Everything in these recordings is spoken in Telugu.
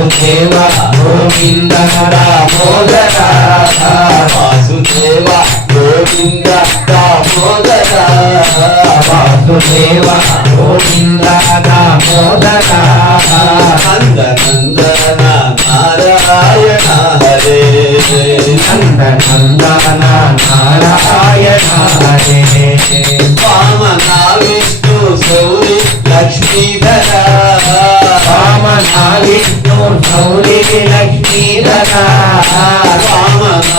వాసుదేవ గోవింద దామోదర వాసుదేవ గోవింద దామోదర వాసుదేవ గోవింద దామోదర నందనందన నారాయణ హరే నందనందన నారాయణ హరే వామన విష్ణు శౌరి లక్ష్మీధర వామన విష్ణు శౌరి లక్ష్మీధర వామన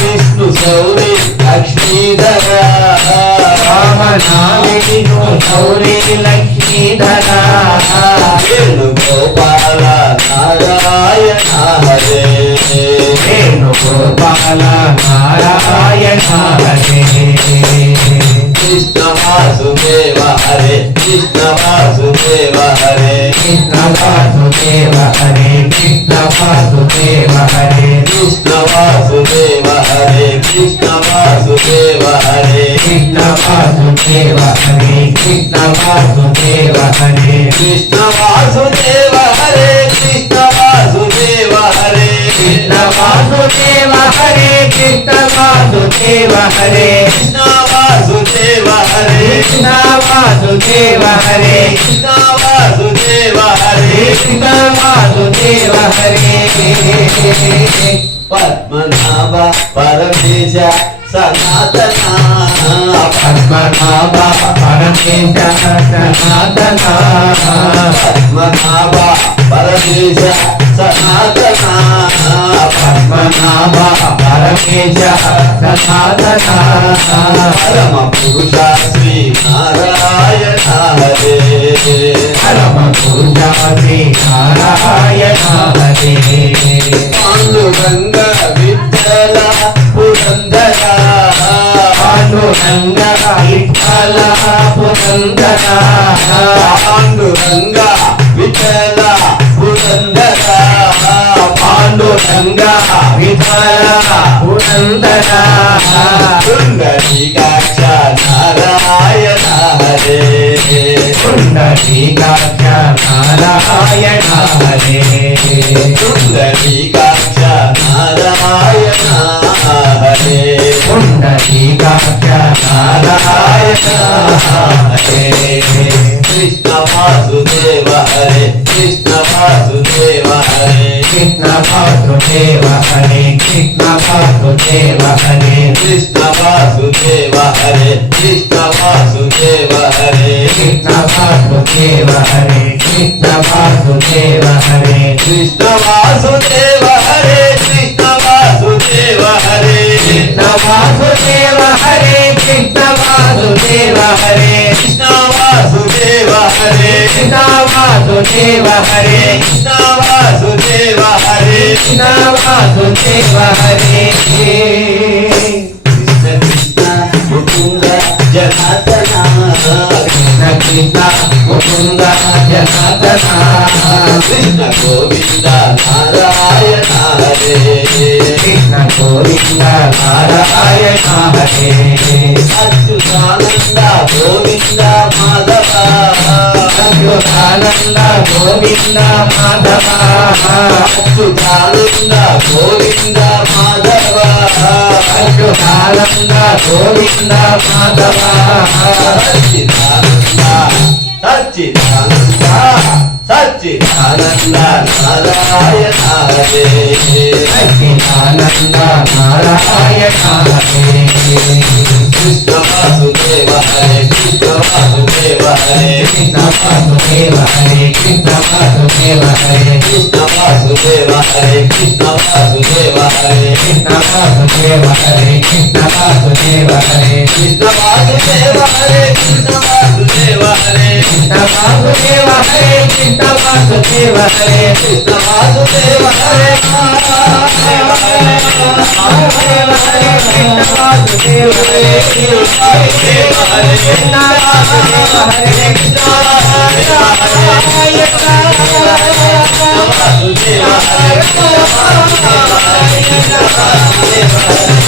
విష్ణు శౌరి లక్ష్మీధర వామన విష్ణు శౌరి లక్ష్మీధర వేణుగోపాల నారాయణ హరే వేణుగోపాల నారాయణ హరే కృష్ణ వాసుదేవ హరే కృష్ణ వాసుదేవ హరే కృష్ణ వాసుదేవ హరే కృష్ణ వాసుదేవ హరే కృష్ణ వాసుదేవ హరే కృష్ణ వాసుదేవ హరే కృష్ణ వాసుదేవ హరే కృష్ణ వాసుదేవ హరే కృష్ణ వాసుదేవ హరే కృష్ణ వాసుదేవ హరే కృష్ణ వాసుదేవ హరే కృష్ణ వాసుదేవ హరే కృష్ణ వాసుదేవ హరే కృష్ణ వాసుదేవ హరే కృష్ణ వాసుదేవ హరే కృష్ణ వాసుదేవ హరే పద్మనాభ పరమేశ సనాతన పద్మనాభ పరమేశ సనాతన పద్మనాభ పరమేశ సనాతన పద్మనాభ పరమేశ సనాతన పరమ పురుష శ్రీ నారాయణ హరే పరమ పురుష శ్రీ నారాయణ హరే పాండురంగ విఠల పురందర పాండురంగ విఠల పురందర పాండురంగ విఠల పురందర పాండురంగ విఠల పురందర పుండరీకాక్ష నారాయణ హరే పుండరీకాక్ష నారాయణ హరే పుండరీకాక్ష నారాయణ హరే పుండరీకాక్ష నారాయణ హరే కృష్ణ వాసుదేవ హరే కృష్ణ వాసుదేవ హరే కృష్ణ వాసుదేవ హరే కృష్ణ వాసుదేవ హరే కృష్ణ వాసుదేవ హరే కృష్ణ వాసుదేవ హరే కృష్ణ వాసుదేవ హరే కృష్ణ వాసుదేవ హరే కృష్ణ వాసుదేవ హరే కృష్ణ వాసుదేవ హరే కృష్ణ వాసుదేవ హరే కృష్ణ వాసుదేవ హరే కృష్ణ వాసుదేవ హరే కృష్ణ వాసుదేవ హరే కృష్ణ వాసుదేవ హరే కృష్ణ వాసుదేవ హరే కృష్ణ కృష్ణ ముకుంద జనార్దన కృష్ణ కృష్ణ ముకుంద జనార్దన కృష్ణ గోవింద నారాయణ హరే కృష్ణ గోవింద నారాయణ హరే అచ్యుతానంద గోవింద మాధవ అచ్యుతానంద గోవింద మాధవ అచ్యుతానంద గోవింద మాధవ అచ్యుతానంద గోవింద మాధవ సచ్చిదానంద సచ్చిదానంద సచ్చిదానంద నారాయణ హరే సచ్చిదానంద నారాయణ హరే కృష్ణ వాసుదేవ హరే కృష్ణ వాసుదేవ హరే కృష్ణ వాసుదేవ హరే కృష్ణ వాసుదేవ హరే కృష్ణ వాసుదేవ హరే కృష్ణ వాసుదేవ హరే కృష్ణ వాసుదేవ హరే కృష్ణ వాసుదేవ హరే కృష్ణ వాసుదేవ హరే కృష్ణ వాసుదేవ హరే కృష్ణ వాసుదేవ హరే కృష్ణ వాసుదేవ హరే కృష్ణ వాసుదేవ హరే Hare